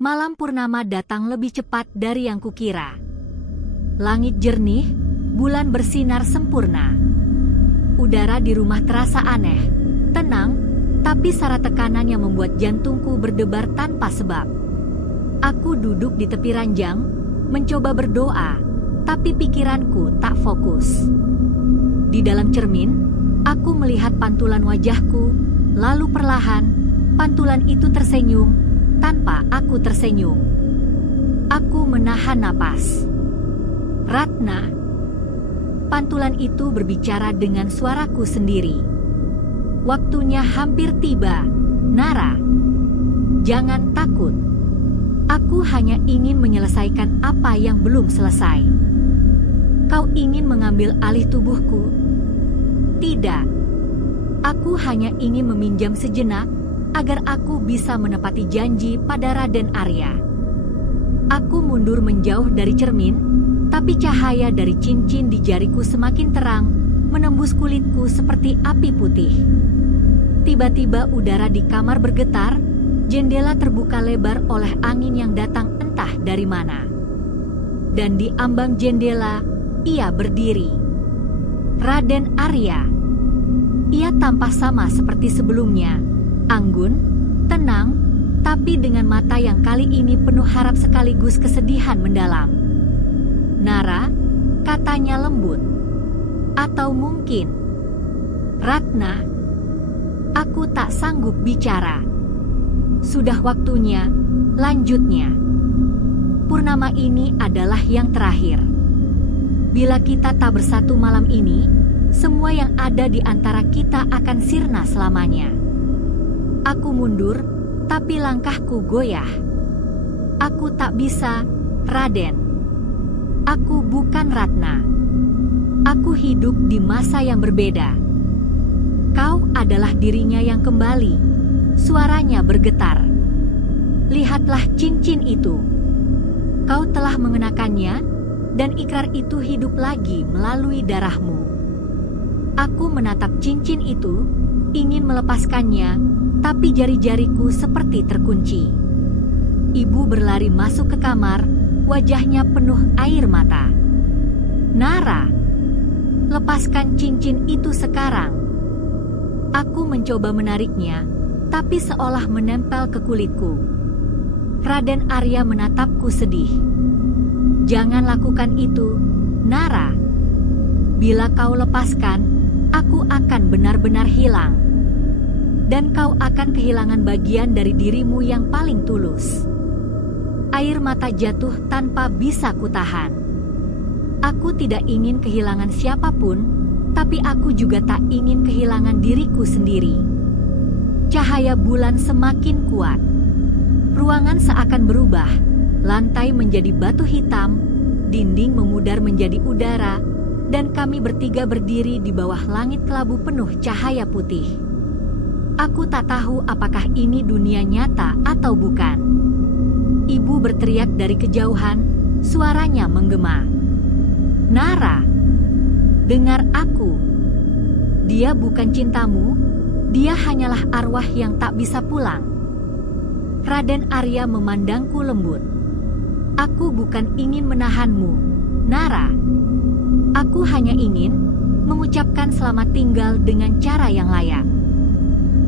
Malam purnama datang lebih cepat dari yang kukira. Langit jernih, bulan bersinar sempurna. Udara di rumah terasa aneh, tenang, tapi syarat tekanan yang membuat jantungku berdebar tanpa sebab. Aku duduk di tepi ranjang, mencoba berdoa, tapi pikiranku tak fokus. Di dalam cermin, aku melihat pantulan wajahku, lalu perlahan, pantulan itu tersenyum, tanpa aku tersenyum. Aku menahan napas. Ratna. Pantulan itu berbicara dengan suaraku sendiri. Waktunya hampir tiba, Nara. Jangan takut. Aku hanya ingin menyelesaikan apa yang belum selesai. Kau ingin mengambil alih tubuhku? Tidak. Aku hanya ingin meminjam sejenak, agar aku bisa menepati janji pada Raden Arya. Aku mundur menjauh dari cermin, tapi cahaya dari cincin di jariku semakin terang, menembus kulitku seperti api putih. Tiba-tiba udara di kamar bergetar, jendela terbuka lebar oleh angin yang datang entah dari mana. Dan di ambang jendela, ia berdiri. Raden Arya. Ia tampak sama seperti sebelumnya, anggun, tenang, tapi dengan mata yang kali ini penuh harap sekaligus kesedihan mendalam. Nara, katanya lembut. Atau mungkin, Ratna. Aku tak sanggup bicara. Sudah waktunya, lanjutnya. Purnama ini adalah yang terakhir. Bila kita tak bersatu malam ini, semua yang ada di antara kita akan sirna selamanya. Aku mundur, tapi langkahku goyah. Aku tak bisa, Raden. Aku bukan Ratna. Aku hidup di masa yang berbeda. Kau adalah dirinya yang kembali. Suaranya bergetar. Lihatlah cincin itu. Kau telah mengenakannya, dan ikrar itu hidup lagi melalui darahmu. Aku menatap cincin itu, ingin melepaskannya, tapi jari-jariku seperti terkunci. Ibu berlari masuk ke kamar, wajahnya penuh air mata. Nara, lepaskan cincin itu sekarang. Aku mencoba menariknya, tapi seolah menempel ke kulitku. Raden Arya menatapku sedih. Jangan lakukan itu, Nara. Bila kau lepaskan, aku akan benar-benar hilang. Dan kau akan kehilangan bagian dari dirimu yang paling tulus. Air mata jatuh tanpa bisa kutahan. Aku tidak ingin kehilangan siapapun, tapi aku juga tak ingin kehilangan diriku sendiri. Cahaya bulan semakin kuat. Ruangan seakan berubah, lantai menjadi batu hitam, dinding memudar menjadi udara, dan kami bertiga berdiri di bawah langit kelabu penuh cahaya putih. Aku tak tahu apakah ini dunia nyata atau bukan. Ibu berteriak dari kejauhan, suaranya menggema. Nara, dengar aku. Dia bukan cintamu, dia hanyalah arwah yang tak bisa pulang. Raden Arya memandangku lembut. Aku bukan ingin menahanmu, Nara. Aku hanya ingin mengucapkan selamat tinggal dengan cara yang layak.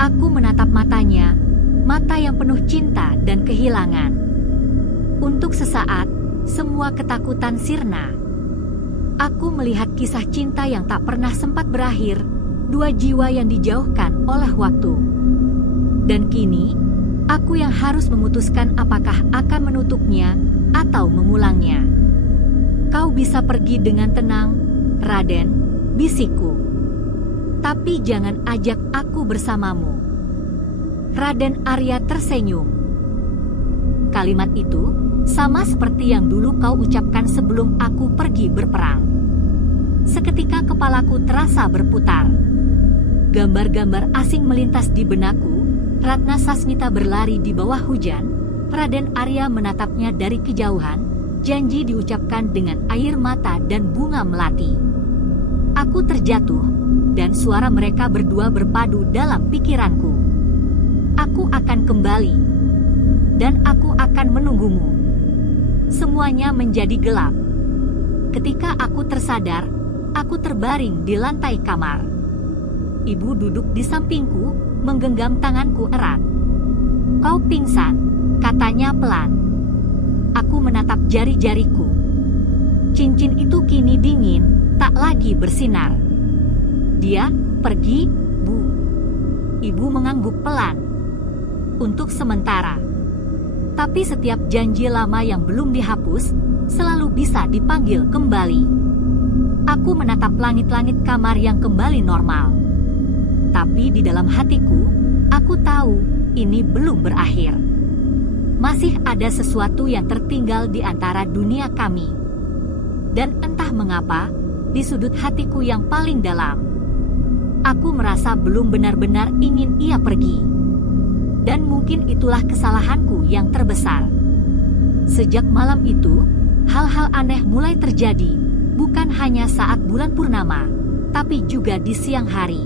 Aku menatap matanya, mata yang penuh cinta dan kehilangan. Untuk sesaat, semua ketakutan sirna. Aku melihat kisah cinta yang tak pernah sempat berakhir, dua jiwa yang dijauhkan oleh waktu. Dan kini, aku yang harus memutuskan apakah akan menutupnya atau memulangnya. Kau bisa pergi dengan tenang, Raden, bisikku. Tapi jangan ajak aku bersamamu. Raden Arya tersenyum. Kalimat itu sama seperti yang dulu kau ucapkan sebelum aku pergi berperang. Seketika kepalaku terasa berputar. Gambar-gambar asing melintas di benakku. Ratna Sasmita berlari di bawah hujan. Raden Arya menatapnya dari kejauhan. Janji diucapkan dengan air mata dan bunga melati. Aku terjatuh, dan suara mereka berdua berpadu dalam pikiranku. Aku akan kembali. dan aku akan menunggumu. Semuanya menjadi gelap. Ketika aku tersadar, aku terbaring di lantai kamar. Ibu duduk di sampingku, menggenggam tanganku erat. "Kau pingsan," katanya pelan. Aku menatap jari-jariku. Cincin itu kini dingin, tak lagi bersinar. "Dia pergi, Bu." Ibu mengangguk pelan. "Untuk sementara. Tapi setiap janji lama yang belum dihapus, selalu bisa dipanggil kembali." Aku menatap langit-langit kamar yang kembali normal. Tapi di dalam hatiku, aku tahu ini belum berakhir. Masih ada sesuatu yang tertinggal di antara dunia kami. Dan entah mengapa, di sudut hatiku yang paling dalam, aku merasa belum benar-benar ingin ia pergi. Dan mungkin itulah kesalahanku yang terbesar. Sejak malam itu, hal-hal aneh mulai terjadi, bukan hanya saat bulan purnama, tapi juga di siang hari.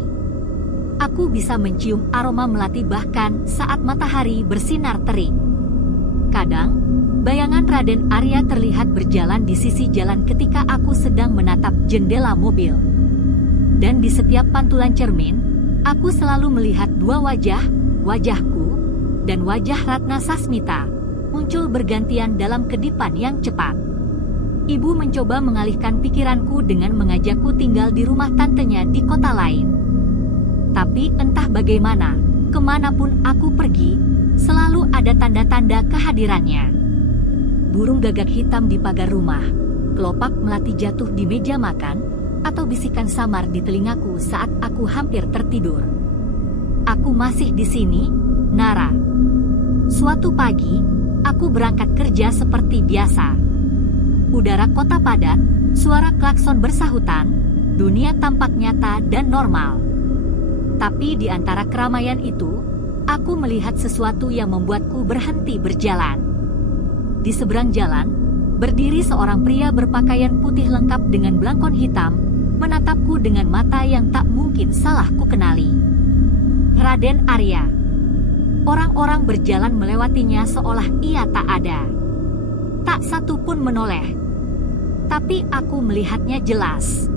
Aku bisa mencium aroma melati bahkan saat matahari bersinar terik. Kadang, bayangan Raden Arya terlihat berjalan di sisi jalan ketika aku sedang menatap jendela mobil. Dan di setiap pantulan cermin, aku selalu melihat dua wajah, wajahku, dan wajah Ratna Sasmita, muncul bergantian dalam kedipan yang cepat. Ibu mencoba mengalihkan pikiranku dengan mengajakku tinggal di rumah tantenya di kota lain. Tapi entah bagaimana, kemanapun aku pergi, selalu ada tanda-tanda kehadirannya. Burung gagak hitam di pagar rumah, kelopak melati jatuh di meja makan, atau bisikan samar di telingaku saat aku hampir tertidur. Aku masih di sini, Nara. Suatu pagi, aku berangkat kerja seperti biasa. Udara kota padat, suara klakson bersahutan, dunia tampak nyata dan normal. Tapi di antara keramaian itu, aku melihat sesuatu yang membuatku berhenti berjalan. Di seberang jalan, berdiri seorang pria berpakaian putih lengkap dengan belangkon hitam, menatapku dengan mata yang tak mungkin salah kukenali. Raden Arya. Orang-orang berjalan melewatinya seolah ia tak ada. Tak satu pun menoleh. Tapi aku melihatnya jelas.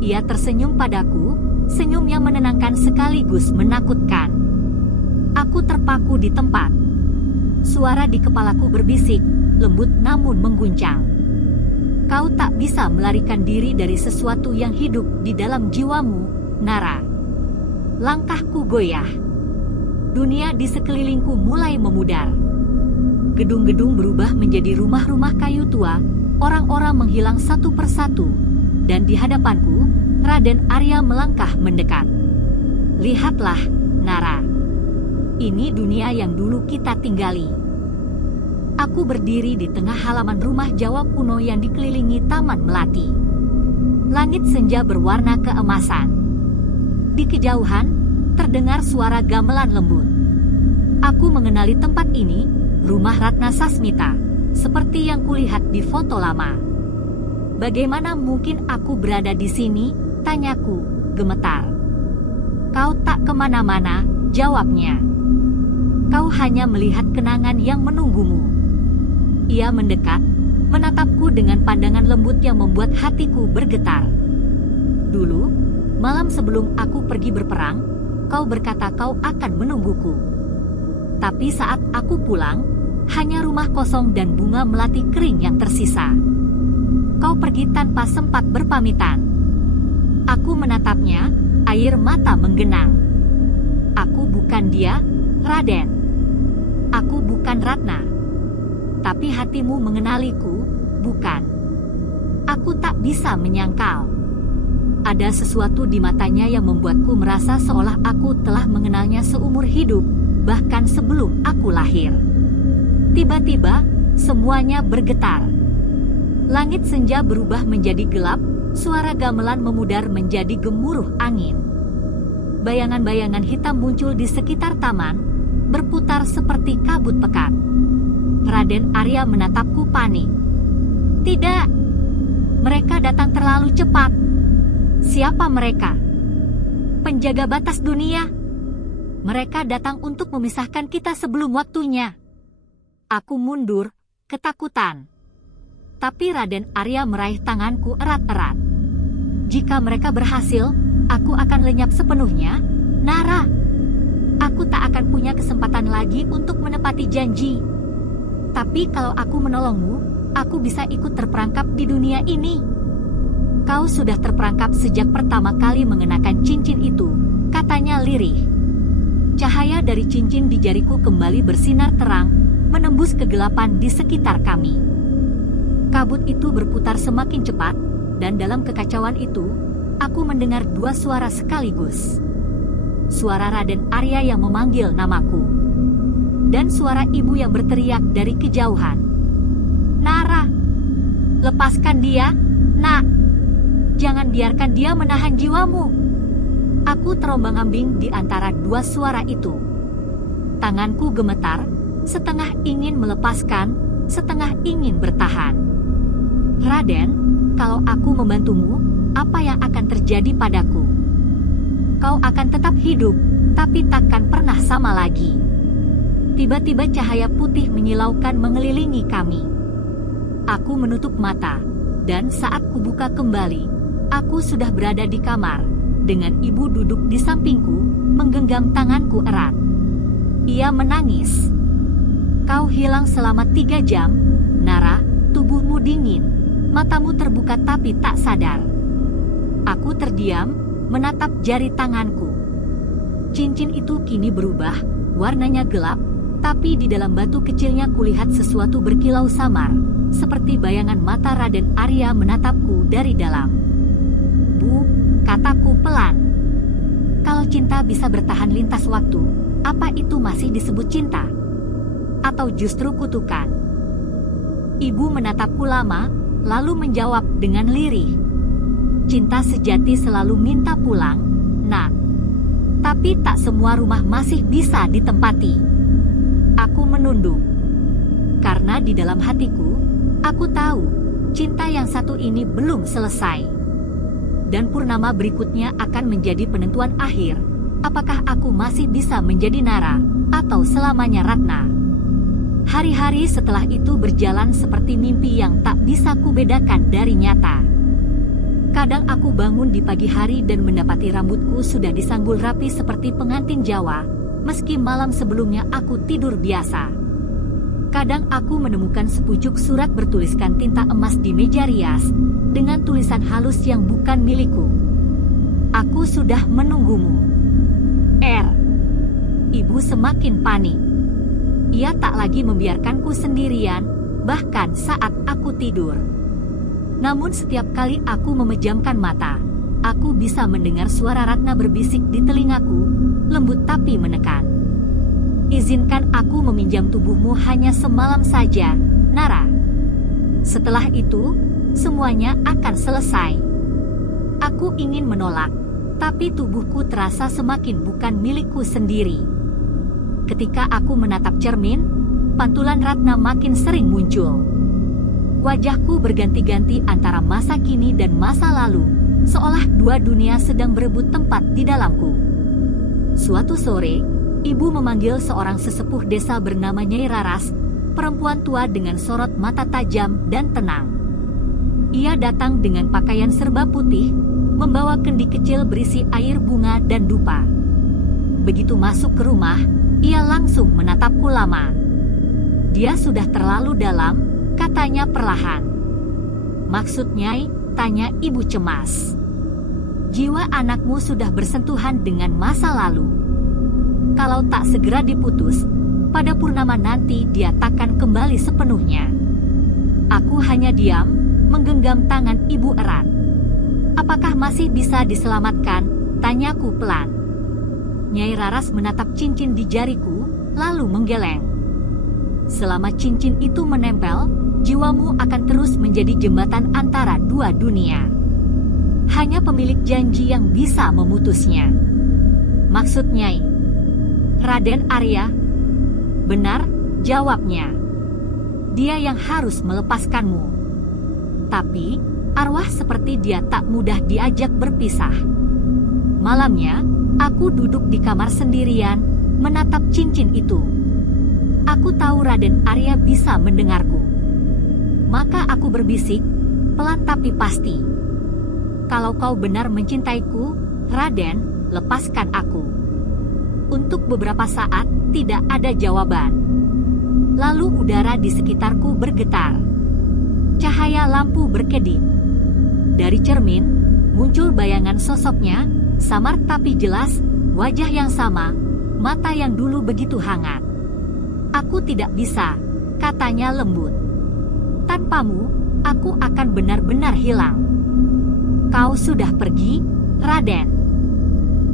Ia tersenyum padaku, senyum yang menenangkan sekaligus menakutkan. Aku terpaku di tempat. Suara di kepalaku berbisik, lembut namun mengguncang. Kau tak bisa melarikan diri dari sesuatu yang hidup di dalam jiwamu, Nara. Langkahku goyah. Dunia di sekelilingku mulai memudar. Gedung-gedung berubah menjadi rumah-rumah kayu tua, orang-orang menghilang satu persatu, dan di hadapanku, Raden Arya melangkah mendekat. Lihatlah, Nara. Ini dunia yang dulu kita tinggali. Aku berdiri di tengah halaman rumah Jawa kuno yang dikelilingi taman melati. Langit senja berwarna keemasan. Di kejauhan, terdengar suara gamelan lembut. Aku mengenali tempat ini, rumah Ratna Sasmita, seperti yang kulihat di foto lama. Bagaimana mungkin aku berada di sini? Tanyaku, gemetar. Kau tak kemana-mana, jawabnya. Kau hanya melihat kenangan yang menunggumu. Ia mendekat, menatapku dengan pandangan lembut yang membuat hatiku bergetar. Dulu, malam sebelum aku pergi berperang, kau berkata kau akan menungguku. Tapi saat aku pulang, hanya rumah kosong dan bunga melati kering yang tersisa. Kau pergi tanpa sempat berpamitan. Aku menatapnya, air mata menggenang. Aku bukan dia, Raden. Aku bukan Ratna. Tapi hatimu mengenaliku, bukan. Aku tak bisa menyangkal. Ada sesuatu di matanya yang membuatku merasa seolah aku telah mengenalnya seumur hidup, bahkan sebelum aku lahir. Tiba-tiba, semuanya bergetar. Langit senja berubah menjadi gelap, suara gamelan memudar menjadi gemuruh angin. Bayangan-bayangan hitam muncul di sekitar taman, berputar seperti kabut pekat. Raden Arya menatapku panik. Tidak, mereka datang terlalu cepat. Siapa mereka? Penjaga batas dunia. Mereka datang untuk memisahkan kita sebelum waktunya. Aku mundur, ketakutan. Tapi Raden Arya meraih tanganku erat-erat. Jika mereka berhasil, aku akan lenyap sepenuhnya, Nara. Aku tak akan punya kesempatan lagi untuk menepati janji. Tapi kalau aku menolongmu, aku bisa ikut terperangkap di dunia ini. Kau sudah terperangkap sejak pertama kali mengenakan cincin itu, katanya lirih. Cahaya dari cincin di jariku kembali bersinar terang, menembus kegelapan di sekitar kami. Kabut itu berputar semakin cepat, dan dalam kekacauan itu, aku mendengar dua suara sekaligus. Suara Raden Arya yang memanggil namaku, dan suara ibu yang berteriak dari kejauhan. Nara, lepaskan dia, nak. Jangan biarkan dia menahan jiwamu. Aku terombang-ambing di antara dua suara itu. Tanganku gemetar, setengah ingin melepaskan, setengah ingin bertahan. Raden, kalau aku membantumu, apa yang akan terjadi padaku? Kau akan tetap hidup, tapi takkan pernah sama lagi. Tiba-tiba cahaya putih menyilaukan mengelilingi kami. Aku menutup mata, dan saat kubuka kembali, aku sudah berada di kamar, dengan ibu duduk di sampingku, menggenggam tanganku erat. Ia menangis. Kau hilang selama 3 jam, Nara, tubuhmu dingin, matamu terbuka tapi tak sadar. Aku terdiam, menatap jari tanganku. Cincin itu kini berubah, warnanya gelap, tapi di dalam batu kecilnya kulihat sesuatu berkilau samar, seperti bayangan mata Raden Arya menatapku dari dalam. Bu, kataku pelan. Kalau cinta bisa bertahan lintas waktu, apa itu masih disebut cinta? Atau justru kutukan? Ibu menatapku lama, lalu menjawab dengan lirih. Cinta sejati selalu minta pulang, nak. Tapi tak semua rumah masih bisa ditempati. Aku menunduk. Karena di dalam hatiku, aku tahu, cinta yang satu ini belum selesai. Dan purnama berikutnya akan menjadi penentuan akhir, apakah aku masih bisa menjadi Nara, atau selamanya Ratna. Hari-hari setelah itu berjalan seperti mimpi yang tak bisa kubedakan dari nyata. Kadang aku bangun di pagi hari dan mendapati rambutku sudah disanggul rapi seperti pengantin Jawa, meski malam sebelumnya aku tidur biasa. Kadang aku menemukan sepucuk surat bertuliskan tinta emas di meja rias, dengan tulisan halus yang bukan milikku. Aku sudah menunggumu. Ibu semakin panik. Ia tak lagi membiarkanku sendirian, bahkan saat aku tidur. Namun setiap kali aku memejamkan mata, aku bisa mendengar suara Ratna berbisik di telingaku, lembut tapi menekan. Izinkan aku meminjam tubuhmu hanya semalam saja, Nara. Setelah itu, semuanya akan selesai. Aku ingin menolak, tapi tubuhku terasa semakin bukan milikku sendiri. Ketika aku menatap cermin, pantulan Ratna makin sering muncul. Wajahku berganti-ganti antara masa kini dan masa lalu, seolah dua dunia sedang berebut tempat di dalamku. Suatu sore, ibu memanggil seorang sesepuh desa bernama Nyai Raras, perempuan tua dengan sorot mata tajam dan tenang. Ia datang dengan pakaian serba putih, membawa kendi kecil berisi air bunga dan dupa. Begitu masuk ke rumah, ia langsung menatapku lama. Dia sudah terlalu dalam, katanya perlahan. Maksud Nyai, tanya ibu cemas. Jiwa anakmu sudah bersentuhan dengan masa lalu. Kalau tak segera diputus, pada purnama nanti dia takkan kembali sepenuhnya. Aku hanya diam, menggenggam tangan ibu erat. Apakah masih bisa diselamatkan? Tanyaku pelan. Nyai Raras menatap cincin di jariku, lalu menggeleng. Selama cincin itu menempel, jiwamu akan terus menjadi jembatan antara dua dunia. Hanya pemilik janji yang bisa memutusnya. Maksud Nyai, Raden Arya? Benar, jawabnya. Dia yang harus melepaskanmu. Tapi, arwah seperti dia tak mudah diajak berpisah. Malamnya, aku duduk di kamar sendirian, menatap cincin itu. Aku tahu Raden Arya bisa mendengarku. Maka aku berbisik, pelan tapi pasti. Kalau kau benar mencintaiku, Raden, lepaskan aku. Untuk beberapa saat tidak ada jawaban. Lalu udara di sekitarku bergetar. Cahaya lampu berkedip. Dari cermin, muncul bayangan sosoknya, samar tapi jelas, wajah yang sama, mata yang dulu begitu hangat. Aku tidak bisa, katanya lembut. Tanpamu, aku akan benar-benar hilang. Kau sudah pergi, Raden.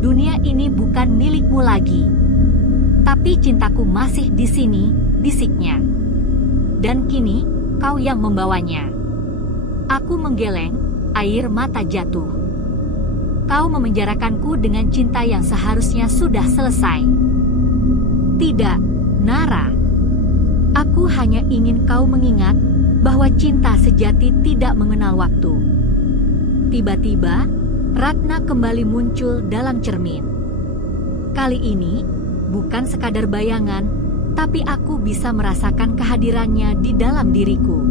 Dunia ini bukan milikmu lagi. Tapi cintaku masih di sini, bisiknya. Dan kini, kau yang membawanya. Aku menggeleng, air mata jatuh. Kau memenjarakanku dengan cinta yang seharusnya sudah selesai. Tidak, Nara. Aku hanya ingin kau mengingat bahwa cinta sejati tidak mengenal waktu. Tiba-tiba, Ratna kembali muncul dalam cermin. Kali ini, bukan sekadar bayangan, tapi aku bisa merasakan kehadirannya di dalam diriku.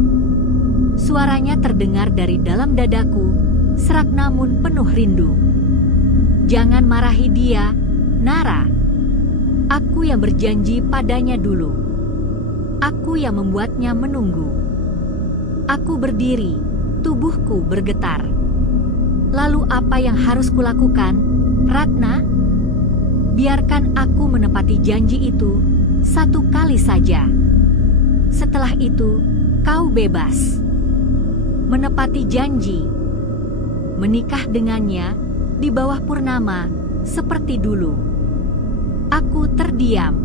Suaranya terdengar dari dalam dadaku, serak namun penuh rindu. Jangan marahi dia, Nara. Aku yang berjanji padanya dulu. Aku yang membuatnya menunggu. Aku berdiri, tubuhku bergetar. Lalu apa yang harus kulakukan, Ratna? Biarkan aku menepati janji itu, satu kali saja. Setelah itu, kau bebas. Menepati janji. Menikah dengannya, di bawah purnama, seperti dulu. Aku terdiam.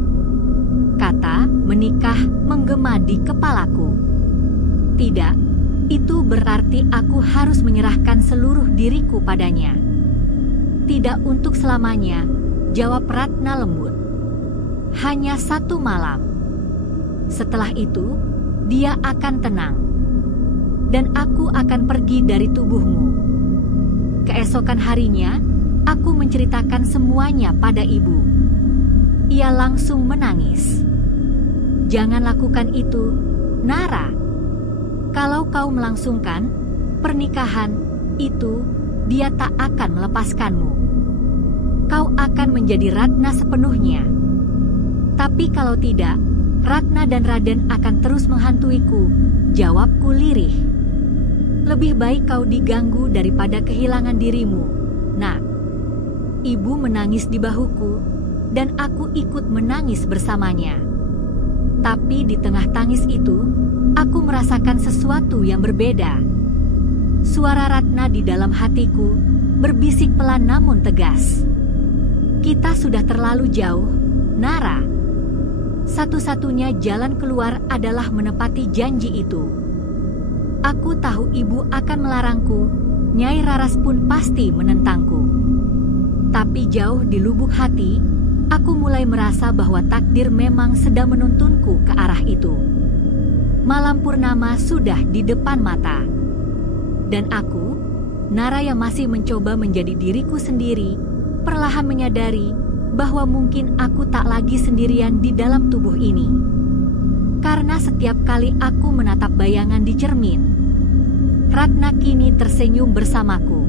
Kata menikah menggema di kepalaku. Tidak, itu berarti aku harus menyerahkan seluruh diriku padanya. Tidak untuk selamanya, jawab Ratna lembut. Hanya 1 malam. Setelah itu, dia akan tenang. Dan aku akan pergi dari tubuhmu. Keesokan harinya, aku menceritakan semuanya pada ibu. Ia langsung menangis. Jangan lakukan itu, Nara. Kalau kau melangsungkan pernikahan itu, dia tak akan melepaskanmu. Kau akan menjadi Ratna sepenuhnya. Tapi kalau tidak, Ratna dan Raden akan terus menghantuiku, jawabku lirih. Lebih baik kau diganggu daripada kehilangan dirimu, Nak. Ibu menangis di bahuku, dan aku ikut menangis bersamanya. Tapi di tengah tangis itu, aku merasakan sesuatu yang berbeda. Suara Ratna di dalam hatiku berbisik pelan namun tegas. Kita sudah terlalu jauh, Nara. Satu-satunya jalan keluar adalah menepati janji itu. Aku tahu ibu akan melarangku, Nyai Raras pun pasti menentangku. Tapi jauh di lubuk hati, aku mulai merasa bahwa takdir memang sedang menuntunku ke arah itu. Malam purnama sudah di depan mata. Dan aku, Nara yang masih mencoba menjadi diriku sendiri, perlahan menyadari bahwa mungkin aku tak lagi sendirian di dalam tubuh ini. Karena setiap kali aku menatap bayangan di cermin, Ratna kini tersenyum bersamaku.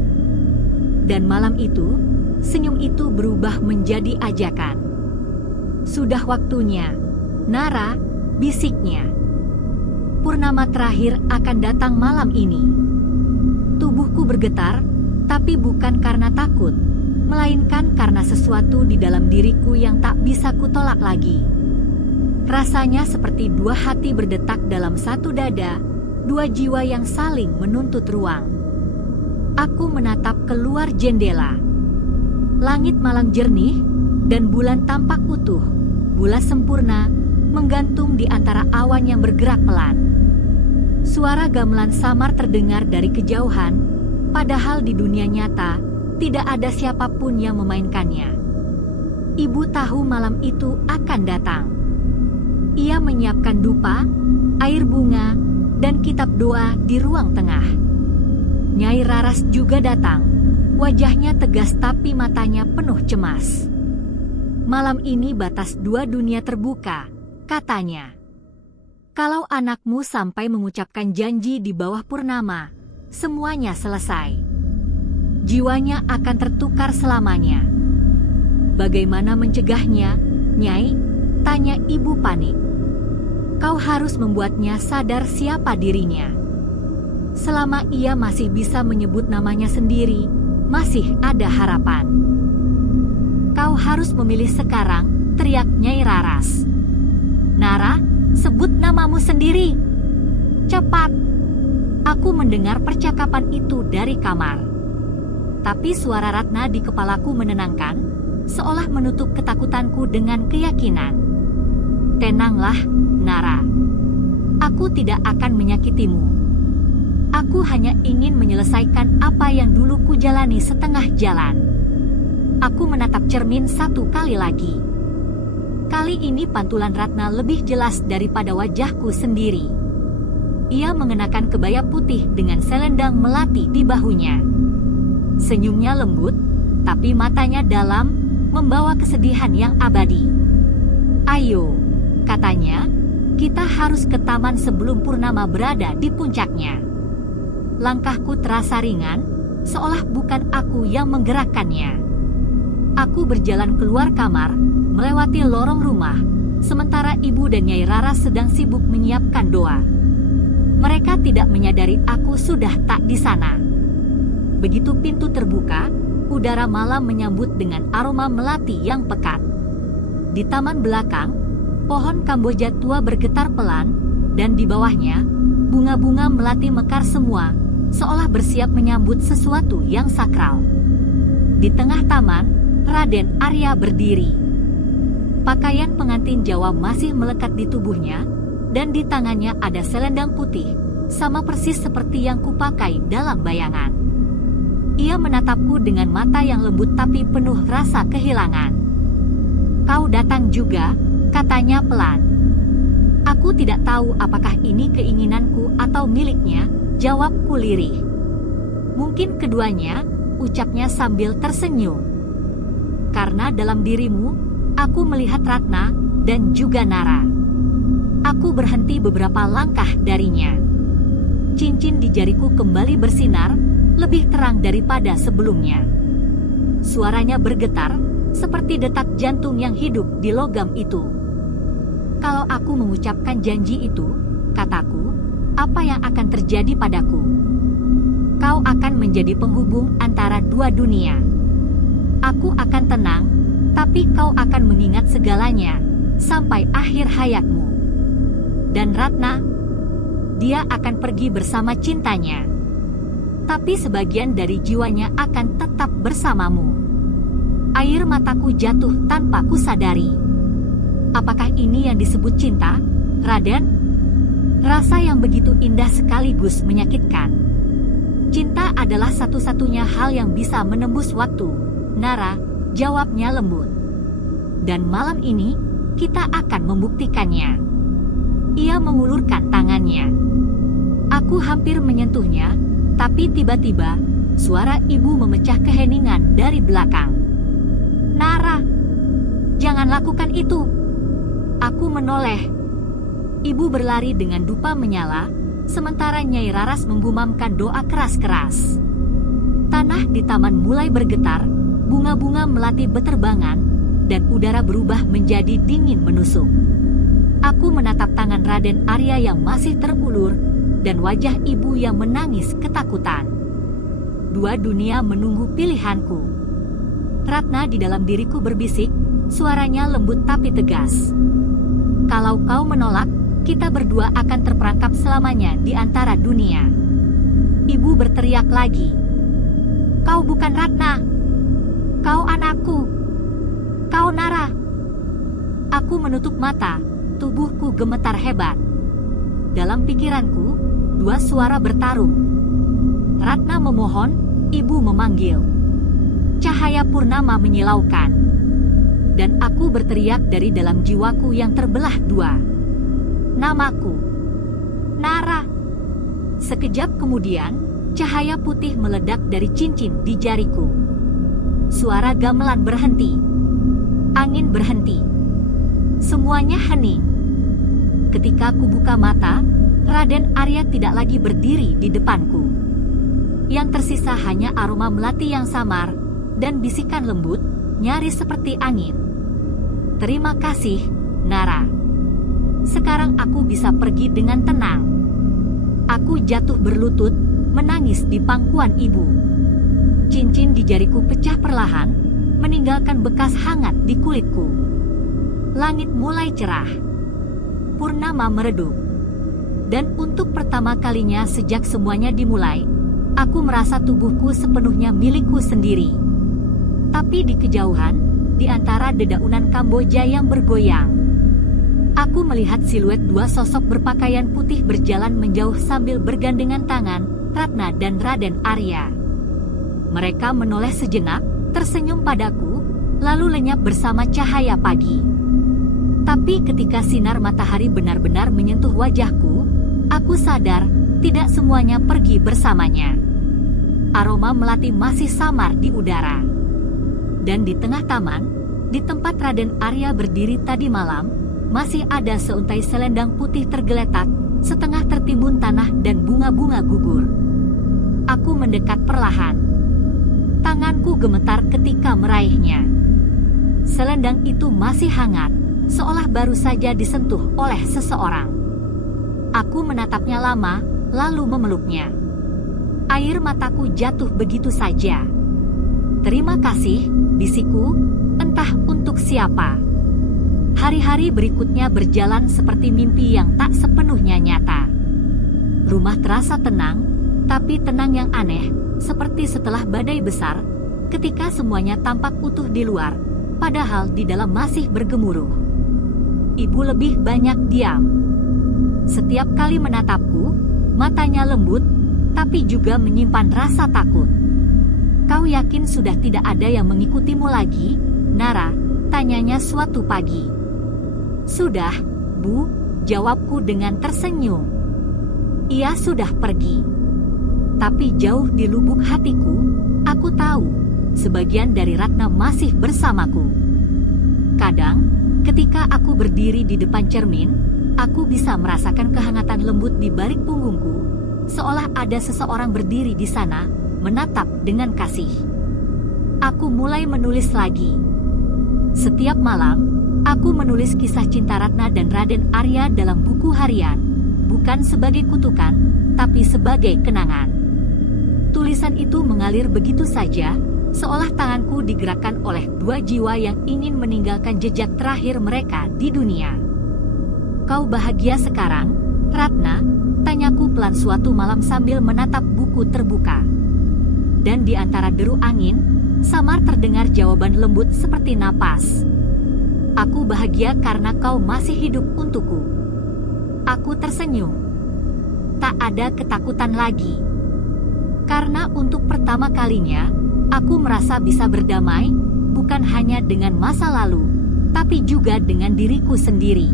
Dan malam itu, senyum itu berubah menjadi ajakan. Sudah waktunya, Nara, bisiknya. Purnama terakhir akan datang malam ini. Tubuhku bergetar, tapi bukan karena takut, melainkan karena sesuatu di dalam diriku yang tak bisa kutolak lagi. Rasanya seperti 2 hati berdetak dalam satu dada, 2 jiwa yang saling menuntut ruang. Aku menatap keluar jendela. Langit malam jernih, dan bulan tampak utuh, bulas sempurna, menggantung di antara awan yang bergerak pelan. Suara gamelan samar terdengar dari kejauhan, padahal di dunia nyata, tidak ada siapapun yang memainkannya. Ibu tahu malam itu akan datang. Ia menyiapkan dupa, air bunga, dan kitab doa di ruang tengah. Nyai Raras juga datang. Wajahnya tegas tapi matanya penuh cemas. Malam ini batas 2 dunia terbuka, katanya. Kalau anakmu sampai mengucapkan janji di bawah purnama, semuanya selesai. Jiwanya akan tertukar selamanya. Bagaimana mencegahnya, Nyai? Tanya ibu panik. Kau harus membuatnya sadar siapa dirinya. Selama ia masih bisa menyebut namanya sendiri, masih ada harapan. Kau harus memilih sekarang, teriak Nyai Raras. Nara, sebut namamu sendiri. Cepat. Aku mendengar percakapan itu dari kamar. Tapi suara Ratna di kepalaku menenangkan, seolah menutup ketakutanku dengan keyakinan. Tenanglah, Nara. Aku tidak akan menyakitimu. Aku hanya ingin menyelesaikan apa yang dulu kujalani setengah jalan. Aku menatap cermin satu kali lagi. Kali ini pantulan Ratna lebih jelas daripada wajahku sendiri. Ia mengenakan kebaya putih dengan selendang melati di bahunya. Senyumnya lembut, tapi matanya dalam, membawa kesedihan yang abadi. Ayo, katanya, kita harus ke taman sebelum purnama berada di puncaknya. Langkahku terasa ringan, seolah bukan aku yang menggerakkannya. Aku berjalan keluar kamar, melewati lorong rumah, sementara ibu dan Nyai Rara sedang sibuk menyiapkan doa. Mereka tidak menyadari aku sudah tak di sana. Begitu pintu terbuka, udara malam menyambut dengan aroma melati yang pekat. Di taman belakang, pohon Kamboja tua bergetar pelan, dan di bawahnya, bunga-bunga melati mekar semua, seolah bersiap menyambut sesuatu yang sakral. Di tengah taman, Raden Arya berdiri. Pakaian pengantin Jawa masih melekat di tubuhnya, dan di tangannya ada selendang putih, sama persis seperti yang kupakai dalam bayangan. Ia menatapku dengan mata yang lembut tapi penuh rasa kehilangan. Kau datang juga, katanya pelan. Aku tidak tahu apakah ini keinginanku atau miliknya, jawabku lirih. Mungkin keduanya, ucapnya sambil tersenyum. Karena dalam dirimu, aku melihat Ratna dan juga Nara. Aku berhenti beberapa langkah darinya. Cincin di jariku kembali bersinar, lebih terang daripada sebelumnya. Suaranya bergetar, seperti detak jantung yang hidup di logam itu. Kalau aku mengucapkan janji itu, kataku, apa yang akan terjadi padaku? Kau akan menjadi penghubung antara dua dunia. Aku akan tenang, tapi kau akan mengingat segalanya, sampai akhir hayatmu. Dan Ratna, dia akan pergi bersama cintanya. Tapi sebagian dari jiwanya akan tetap bersamamu. Air mataku jatuh tanpa kusadari. Apakah ini yang disebut cinta, Raden? Rasa yang begitu indah sekaligus menyakitkan. Cinta adalah satu-satunya hal yang bisa menembus waktu, Nara, jawabnya lembut. Dan malam ini, kita akan membuktikannya. Ia mengulurkan tangannya. Aku hampir menyentuhnya, tapi tiba-tiba, suara ibu memecah keheningan dari belakang. Nara, jangan lakukan itu. Aku menoleh. Ibu berlari dengan dupa menyala, sementara Nyai Raras menggumamkan doa keras-keras. Tanah di taman mulai bergetar, bunga-bunga melati beterbangan, dan udara berubah menjadi dingin menusuk. Aku menatap tangan Raden Arya yang masih terulur, dan wajah ibu yang menangis ketakutan. Dua dunia menunggu pilihanku. Ratna di dalam diriku berbisik, suaranya lembut tapi tegas. Kalau kau menolak, kita berdua akan terperangkap selamanya di antara dunia. Ibu berteriak lagi. Kau bukan Ratna. Kau anakku. Kau Nara. Aku menutup mata, tubuhku gemetar hebat. Dalam pikiranku, dua suara bertarung. Ratna memohon, ibu memanggil. Cahaya purnama menyilaukan. Dan aku berteriak dari dalam jiwaku yang terbelah dua. Namaku. Nara. Sekejap kemudian, cahaya putih meledak dari cincin di jariku. Suara gamelan berhenti. Angin berhenti. Semuanya hening. Ketika ku buka mata, Raden Arya tidak lagi berdiri di depanku. Yang tersisa hanya aroma melati yang samar dan bisikan lembut, nyaris seperti angin. Terima kasih, Nara. Sekarang aku bisa pergi dengan tenang. Aku jatuh berlutut, menangis di pangkuan ibu. Cincin di jariku pecah perlahan, meninggalkan bekas hangat di kulitku. Langit mulai cerah. Purnama meredup. Dan untuk pertama kalinya sejak semuanya dimulai, aku merasa tubuhku sepenuhnya milikku sendiri. Tapi di kejauhan, di antara dedaunan Kamboja yang bergoyang, aku melihat siluet dua sosok berpakaian putih berjalan menjauh sambil bergandengan tangan, Ratna dan Raden Arya. Mereka menoleh sejenak, tersenyum padaku, lalu lenyap bersama cahaya pagi. Tapi ketika sinar matahari benar-benar menyentuh wajahku, aku sadar tidak semuanya pergi bersamanya. Aroma melati masih samar di udara. Dan di tengah taman, di tempat Raden Arya berdiri tadi malam, masih ada seuntai selendang putih tergeletak, setengah tertimbun tanah dan bunga-bunga gugur. Aku mendekat perlahan. Tanganku gemetar ketika meraihnya. Selendang itu masih hangat, seolah baru saja disentuh oleh seseorang. Aku menatapnya lama, lalu memeluknya. Air mataku jatuh begitu saja. Terima kasih, bisikku, entah untuk siapa. Hari-hari berikutnya berjalan seperti mimpi yang tak sepenuhnya nyata. Rumah terasa tenang, tapi tenang yang aneh, seperti setelah badai besar, ketika semuanya tampak utuh di luar, padahal di dalam masih bergemuruh. Ibu lebih banyak diam. Setiap kali menatapku, matanya lembut, tapi juga menyimpan rasa takut. Kau yakin sudah tidak ada yang mengikutimu lagi, Nara? Tanyanya suatu pagi. Sudah, Bu, jawabku dengan tersenyum. Ia sudah pergi. Tapi jauh di lubuk hatiku, aku tahu, sebagian dari Ratna masih bersamaku. Kadang, ketika aku berdiri di depan cermin, aku bisa merasakan kehangatan lembut di balik punggungku, seolah ada seseorang berdiri di sana, menatap dengan kasih. Aku mulai menulis lagi. Setiap malam, aku menulis kisah cinta Ratna dan Raden Arya dalam buku harian, bukan sebagai kutukan, tapi sebagai kenangan. Tulisan itu mengalir begitu saja, seolah tanganku digerakkan oleh dua jiwa yang ingin meninggalkan jejak terakhir mereka di dunia. Kau bahagia sekarang, Ratna? Tanyaku pelan suatu malam sambil menatap buku terbuka. Dan di antara deru angin, samar terdengar jawaban lembut seperti napas. Aku bahagia karena kau masih hidup untukku. Aku tersenyum. Tak ada ketakutan lagi. Karena untuk pertama kalinya, aku merasa bisa berdamai, bukan hanya dengan masa lalu, tapi juga dengan diriku sendiri.